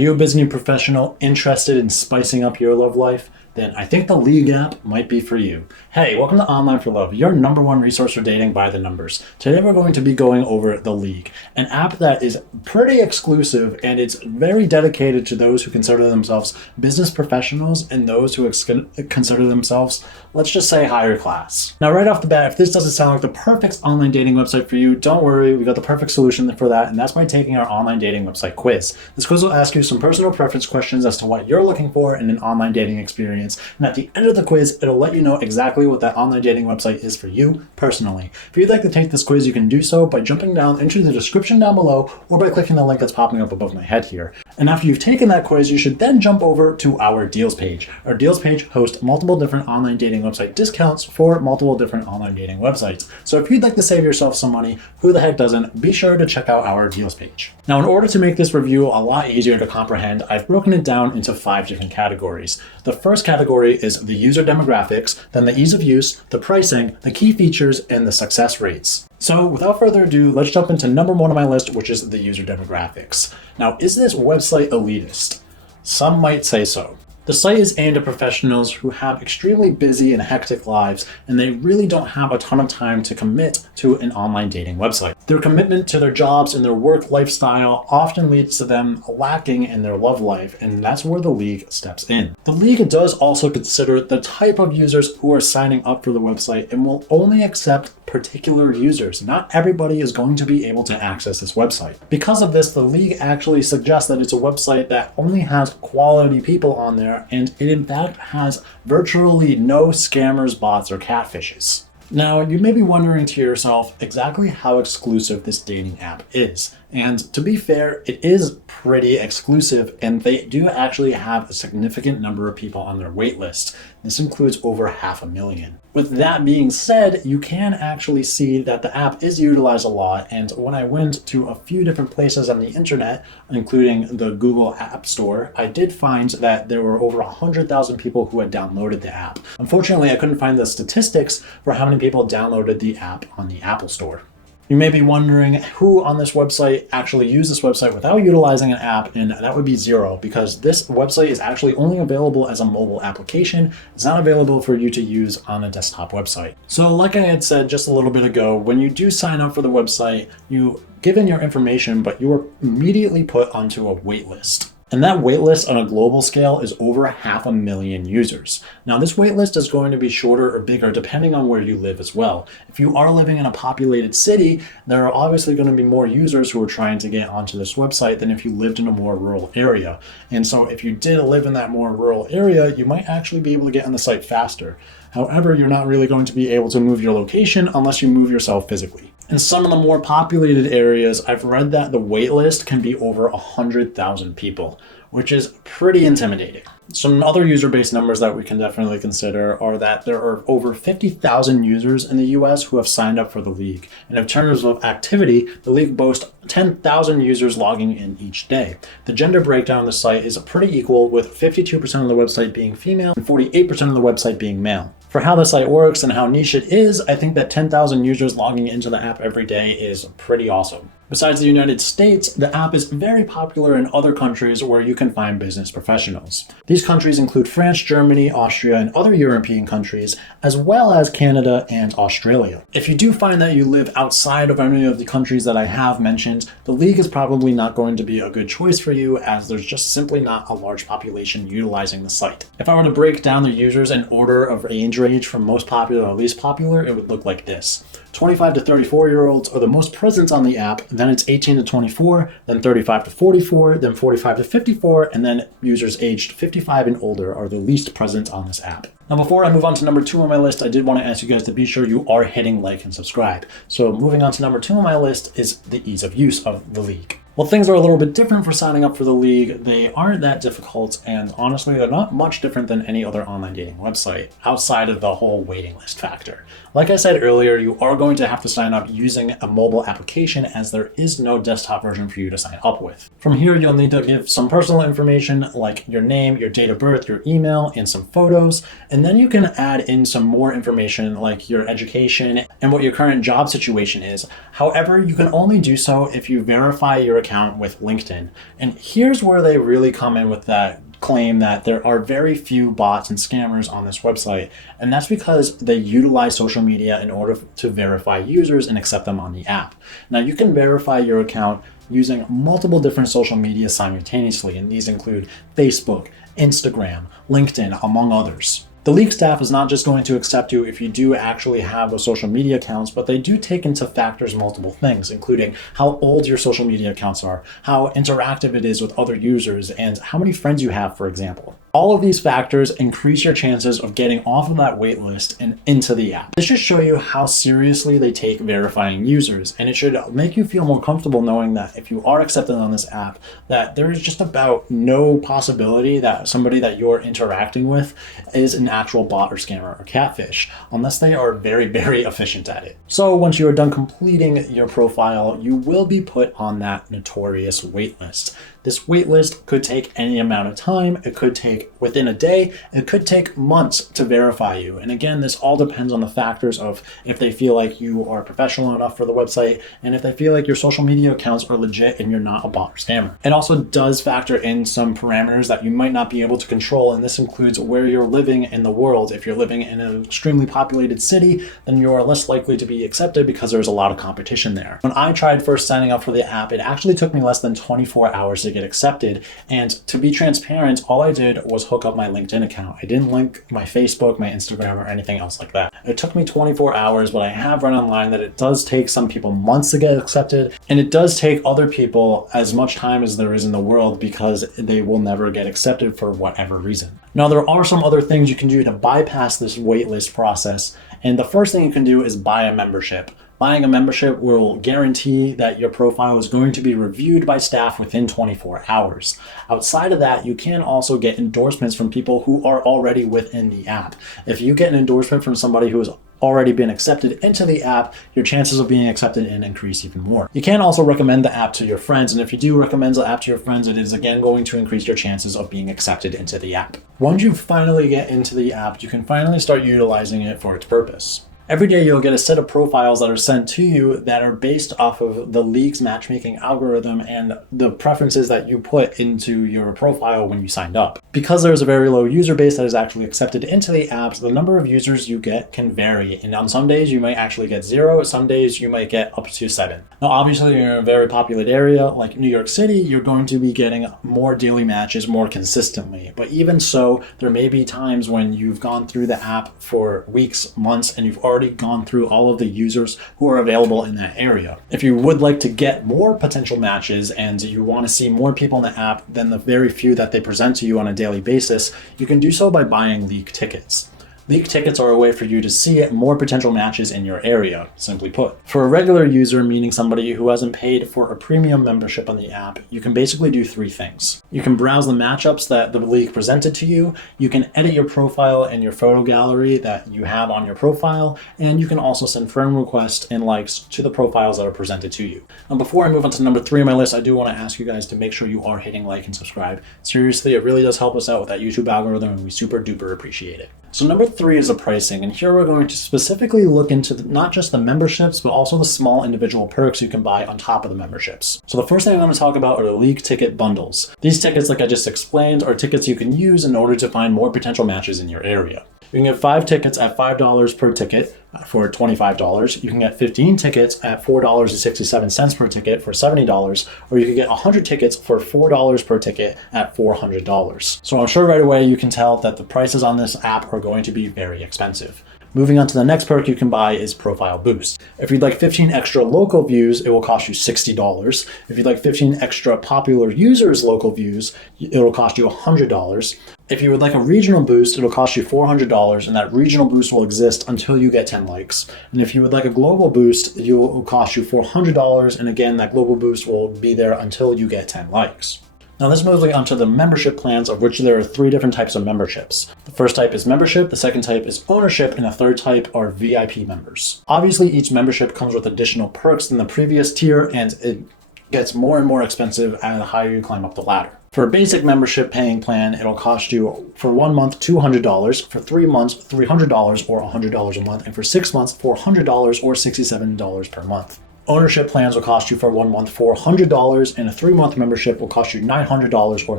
Are you a business professional interested in spicing up your love life? Then I think the League app might be for you. Hey, welcome to Online for Love, your number one resource for dating by the numbers. Today we're going to be going over the League, an app that is pretty exclusive and it's very dedicated to those who consider themselves business professionals and those who consider themselves, let's just say, higher class. Now, right off the bat, if this doesn't sound like the perfect online dating website for you, don't worry, we got the perfect solution for that, and that's by taking our online dating website quiz. This quiz will ask you some personal preference questions as to what you're looking for in an online dating experience. And at the end of the quiz, it'll let you know exactly what that online dating website is for you personally. If you'd like to take this quiz, you can do so by jumping down into the description down below or by clicking the link that's popping up above my head here. And after you've taken that quiz, you should then jump over to our deals page. Our deals page hosts multiple different online dating website discounts for multiple different online dating websites. So if you'd like to save yourself some money, who the heck doesn't, be sure to check out our deals page. Now, in order to make this review a lot easier to comprehend, I've broken it down into 5 different categories. The first category is the user demographics, then the ease of use, the pricing, the key features, and the success rates. So without further ado, let's jump into number 1 on my list, which is the user demographics. Now, is this website elitist? Some might say so. The site is aimed at professionals who have extremely busy and hectic lives, and they really don't have a ton of time to commit to an online dating website. Their commitment to their jobs and their work lifestyle often leads to them lacking in their love life, and that's where the League steps in. The League does also consider the type of users who are signing up for the website and will only accept particular users. Not everybody is going to be able to access this website. Because of this, the League actually suggests that it's a website that only has quality people on there, and it in fact has virtually no scammers, bots, or catfishes. Now, you may be wondering to yourself exactly how exclusive this dating app is. And to be fair, it is pretty exclusive, and they do actually have a significant number of people on their wait list. This includes over 500,000. With that being said, you can actually see that the app is utilized a lot, and when I went to a few different places on the internet, including the Google App Store, I did find that there were over 100,000 people who had downloaded the app. Unfortunately, I couldn't find the statistics for how many people downloaded the app on the Apple Store. You may be wondering who on this website actually used this website without utilizing an app, and that would be 0, because this website is actually only available as a mobile application. It's not available for you to use on a desktop website. So like I had said just a little bit ago, when you do sign up for the website, you give in your information, but you are immediately put onto a wait list. And that waitlist on a global scale is over 500,000 users. Now, this waitlist is going to be shorter or bigger depending on where you live as well. If you are living in a populated city, there are obviously going to be more users who are trying to get onto this website than if you lived in a more rural area. And so if you did live in that more rural area, you might actually be able to get on the site faster. However, you're not really going to be able to move your location unless you move yourself physically. In some of the more populated areas, I've read that the waitlist can be over 100,000 people, which is pretty intimidating. Some other user-based numbers that we can definitely consider are that there are over 50,000 users in the US who have signed up for the League. And in terms of activity, the League boasts 10,000 users logging in each day. The gender breakdown on the site is pretty equal, with 52% of the website being female and 48% of the website being male. For how the site works and how niche it is, I think that 10,000 users logging into the app every day is pretty awesome. Besides the United States, the app is very popular in other countries where you can find business professionals. These countries include France, Germany, Austria, and other European countries, as well as Canada and Australia. If you do find that you live outside of any of the countries that I have mentioned, the League is probably not going to be a good choice for you, as there's just simply not a large population utilizing the site. If I were to break down the users in order of age range from most popular to least popular, it would look like this. 25 to 34-year-olds are the most present on the app, then it's 18 to 24, then 35 to 44, then 45 to 54, and then users aged 55 and older are the least present on this app. Now, before I move on to number 2 on my list, I did want to ask you guys to be sure you are hitting like and subscribe. So moving on to number 2 on my list is the ease of use of the League. Well, things are a little bit different for signing up for the League. They aren't that difficult, and honestly, they're not much different than any other online dating website, outside of the whole waiting list factor. Like I said earlier, you are going to have to sign up using a mobile application, as there is no desktop version for you to sign up with. From here, you'll need to give some personal information like your name, your date of birth, your email, and some photos, and then you can add in some more information like your education and what your current job situation is. However, you can only do so if you verify your account with LinkedIn. And here's where they really come in with that claim that there are very few bots and scammers on this website. And that's because they utilize social media in order to verify users and accept them on the app. Now, you can verify your account using multiple different social media simultaneously, and these include Facebook, Instagram, LinkedIn, among others. The league staff is not just going to accept you if you do actually have those social media accounts, but they do take into factors multiple things, including how old your social media accounts are, how interactive it is with other users, and how many friends you have, for example. All of these factors increase your chances of getting off of that wait list and into the app. This should show you how seriously they take verifying users, and it should make you feel more comfortable knowing that if you are accepted on this app, that there is just about no possibility that somebody that you're interacting with is an actual bot or scammer or catfish, unless they are very, very efficient at it. So once you are done completing your profile, you will be put on that notorious waitlist. This waitlist could take any amount of time. It could take within a day. It could take months to verify you. And again, this all depends on the factors of if they feel like you are professional enough for the website and if they feel like your social media accounts are legit and you're not a bot or scammer. It also does factor in some parameters that you might not be able to control, and this includes where you're living in the world. If you're living in an extremely populated city, then you are less likely to be accepted because there's a lot of competition there. When I tried first signing up for the app, it actually took me less than 24 hours to get accepted. And to be transparent, all I did was hook up my LinkedIn account. I didn't link my Facebook, my Instagram, or anything else like that. It took me 24 hours, but I have read online that it does take some people months to get accepted, and it does take other people as much time as there is in the world because they will never get accepted for whatever reason. Now, there are some other things you can do to bypass this waitlist process, and the first thing you can do is buy a membership. Buying a membership will guarantee that your profile is going to be reviewed by staff within 24 hours. Outside of that, you can also get endorsements from people who are already within the app. If you get an endorsement from somebody who has already been accepted into the app, your chances of being accepted in increase even more. You can also recommend the app to your friends, and if you do recommend the app to your friends, it is again going to increase your chances of being accepted into the app. Once you finally get into the app, you can finally start utilizing it for its purpose. Every day you'll get a set of profiles that are sent to you that are based off of the league's matchmaking algorithm and the preferences that you put into your profile when you signed up. Because there's a very low user base that is actually accepted into the apps, the number of users you get can vary. And on some days you might actually get 0, some days you might get up to 7. Now obviously you're in a very populated area like New York City, you're going to be getting more daily matches more consistently. But even so, there may be times when you've gone through the app for weeks, months, and you've already gone through all of the users who are available in that area. If you would like to get more potential matches and you want to see more people in the app than the very few that they present to you on a daily basis, you can do so by buying league tickets. League tickets are a way for you to see more potential matches in your area, simply put. For a regular user, meaning somebody who hasn't paid for a premium membership on the app, you can basically do 3 things. You can browse the matchups that the league presented to you, you can edit your profile and your photo gallery that you have on your profile, and you can also send friend requests and likes to the profiles that are presented to you. And before I move on to number 3 on my list, I do want to ask you guys to make sure you are hitting like and subscribe. Seriously, it really does help us out with that YouTube algorithm, and we super duper appreciate it. So number 3 is the pricing, and here we're going to specifically look into not just the memberships, but also the small individual perks you can buy on top of the memberships. So the first thing I'm going to talk about are the league ticket bundles. These tickets, like I just explained, are tickets you can use in order to find more potential matches in your area. You can get 5 tickets at $5 per ticket for $25. You can get 15 tickets at $4.67 per ticket for $70, or you can get 100 tickets for $4 per ticket at $400. So I'm sure right away you can tell that the prices on this app are going to be very expensive. Moving on to the next perk you can buy is Profile Boost. If you'd like 15 extra local views, it will cost you $60. If you'd like 15 extra popular users' local views, it'll cost you $100. If you would like a regional boost, it'll cost you $400, and that regional boost will exist until you get 10 likes. And if you would like a global boost, it will cost you $400, and again, that global boost will be there until you get 10 likes. Now this moves me onto the membership plans, of which there are 3 different types of memberships. The first type is membership, the second type is ownership, and the third type are VIP members. Obviously, each membership comes with additional perks than the previous tier, and it gets more and more expensive the higher you climb up the ladder. For a basic membership paying plan, it'll cost you for 1 month $200, for 3 months $300 or $100 a month, and for 6 months $400 or $67 per month. Ownership plans will cost you for 1 month $400, and a 3-month membership will cost you $900 or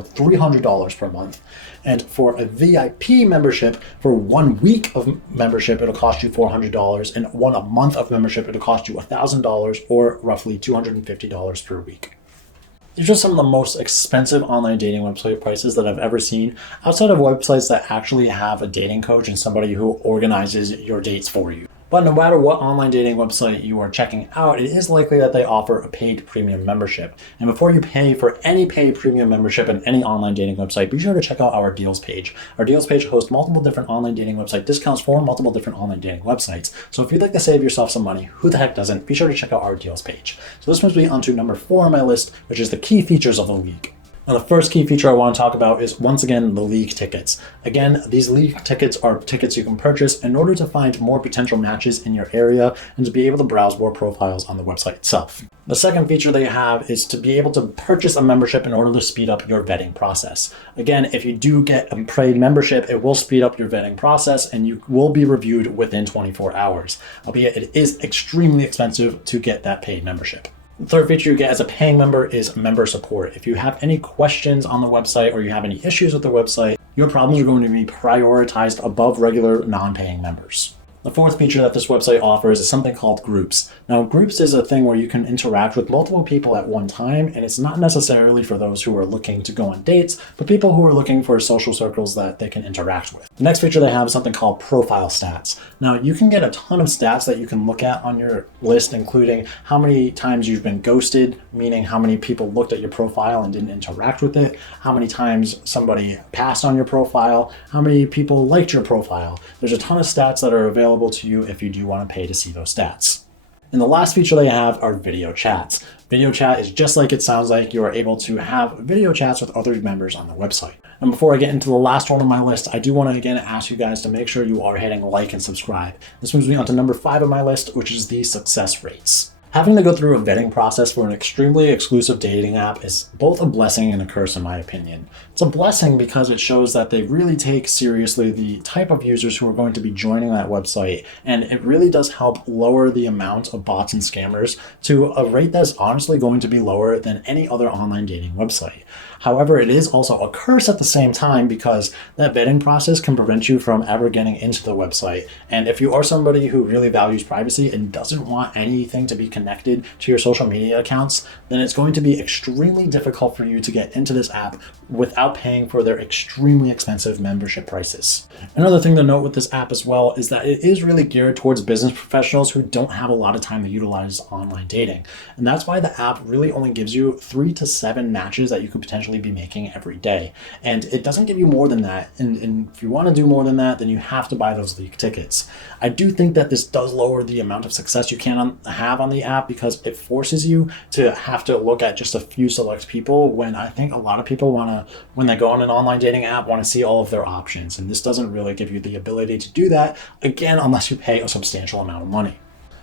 $300 per month. And for a VIP membership, for 1 week of membership, it'll cost you $400, and a month of membership, it'll cost you $1,000 or roughly $250 per week. These are some of the most expensive online dating website prices that I've ever seen, outside of websites that actually have a dating coach and somebody who organizes your dates for you. But no matter what online dating website you are checking out, it is likely that they offer a paid premium membership. And before you pay for any paid premium membership in any online dating website, be sure to check out our deals page. Our deals page hosts multiple different online dating website discounts for multiple different online dating websites. So if you'd like to save yourself some money, who the heck doesn't? Be sure to check out our deals page. So this moves me on to number 4 on my list, which is the key features of the league. Now, the first key feature I want to talk about is, once again, the league tickets. Again, these league tickets are tickets you can purchase in order to find more potential matches in your area and to be able to browse more profiles on the website itself. The second feature they have is to be able to purchase a membership in order to speed up your vetting process. Again, if you do get a paid membership, it will speed up your vetting process and you will be reviewed within 24 hours, albeit it is extremely expensive to get that paid membership. The third feature you get as a paying member is member support. If you have any questions on the website or you have any issues with the website, your problems are going to be prioritized above regular non-paying members. The fourth feature that this website offers is something called groups. Now, groups is a thing where you can interact with multiple people at one time, and it's not necessarily for those who are looking to go on dates, but people who are looking for social circles that they can interact with. The next feature they have is something called profile stats. Now, you can get a ton of stats that you can look at on your list, including how many times you've been ghosted, meaning how many people looked at your profile and didn't interact with it, how many times somebody passed on your profile, how many people liked your profile. There's a ton of stats that are available to you if you do want to pay to see those stats. And the last feature they have are video chats. Video chat is just like it sounds like. You are able to have video chats with other members on the website. And before I get into the last one on my list, I do want to again ask you guys to make sure you are hitting like and subscribe. This moves me on to number 5 on my list, which is the success rates. Having to go through a vetting process for an extremely exclusive dating app is both a blessing and a curse in my opinion. It's a blessing because it shows that they really take seriously the type of users who are going to be joining that website, and it really does help lower the amount of bots and scammers to a rate that's honestly going to be lower than any other online dating website. However, it is also a curse at the same time because that vetting process can prevent you from ever getting into the website. And if you are somebody who really values privacy and doesn't want anything to be connected to your social media accounts, then it's going to be extremely difficult for you to get into this app without paying for their extremely expensive membership prices. Another thing to note with this app as well is that it is really geared towards business professionals who don't have a lot of time to utilize online dating. And that's why the app really only gives you 3 to 7 matches that you could potentially be making every day. And it doesn't give you more than that. And if you want to do more than that, then you have to buy those league tickets. I do think that this does lower the amount of success you can have on the app because it forces you to have to look at just a few select people, when I think a lot of people when they go on an online dating app, want to see all of their options. And this doesn't really give you the ability to do that, again, unless you pay a substantial amount of money.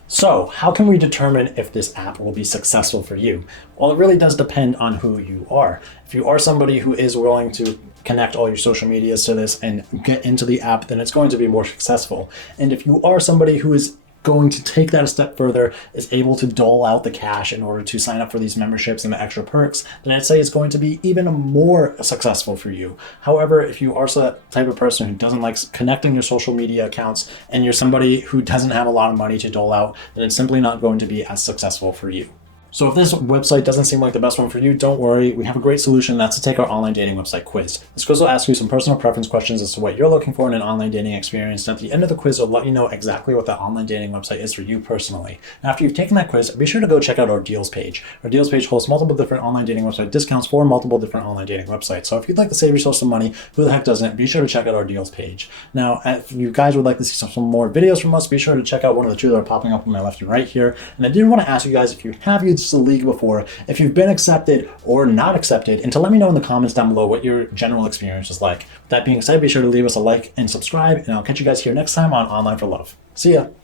So how can we determine if this app will be successful for you? Well, it really does depend on who you are. If you are somebody who is willing to connect all your social medias to this and get into the app, then it's going to be more successful. And if you are somebody who is going to take that a step further, is able to dole out the cash in order to sign up for these memberships and the extra perks, then I'd say it's going to be even more successful for you. However, if you are that type of person who doesn't like connecting your social media accounts and you're somebody who doesn't have a lot of money to dole out, then it's simply not going to be as successful for you. So if this website doesn't seem like the best one for you, don't worry. We have a great solution. That's to take our online dating website quiz. This quiz will ask you some personal preference questions as to what you're looking for in an online dating experience. And at the end of the quiz, it'll let you know exactly what that online dating website is for you personally. And after you've taken that quiz, be sure to go check out our deals page. Our deals page hosts multiple different online dating website discounts for multiple different online dating websites. So if you'd like to save yourself some money, who the heck doesn't? Be sure to check out our deals page. Now, if you guys would like to see some more videos from us, be sure to check out one of the 2 that are popping up on my left and right here. And I did want to ask you guys, if you have used the league before, if you've been accepted or not accepted, and to let me know in the comments down below what your general experience is like. With that being said, be sure to leave us a like and subscribe, and I'll catch you guys here next time on Online for Love. See ya.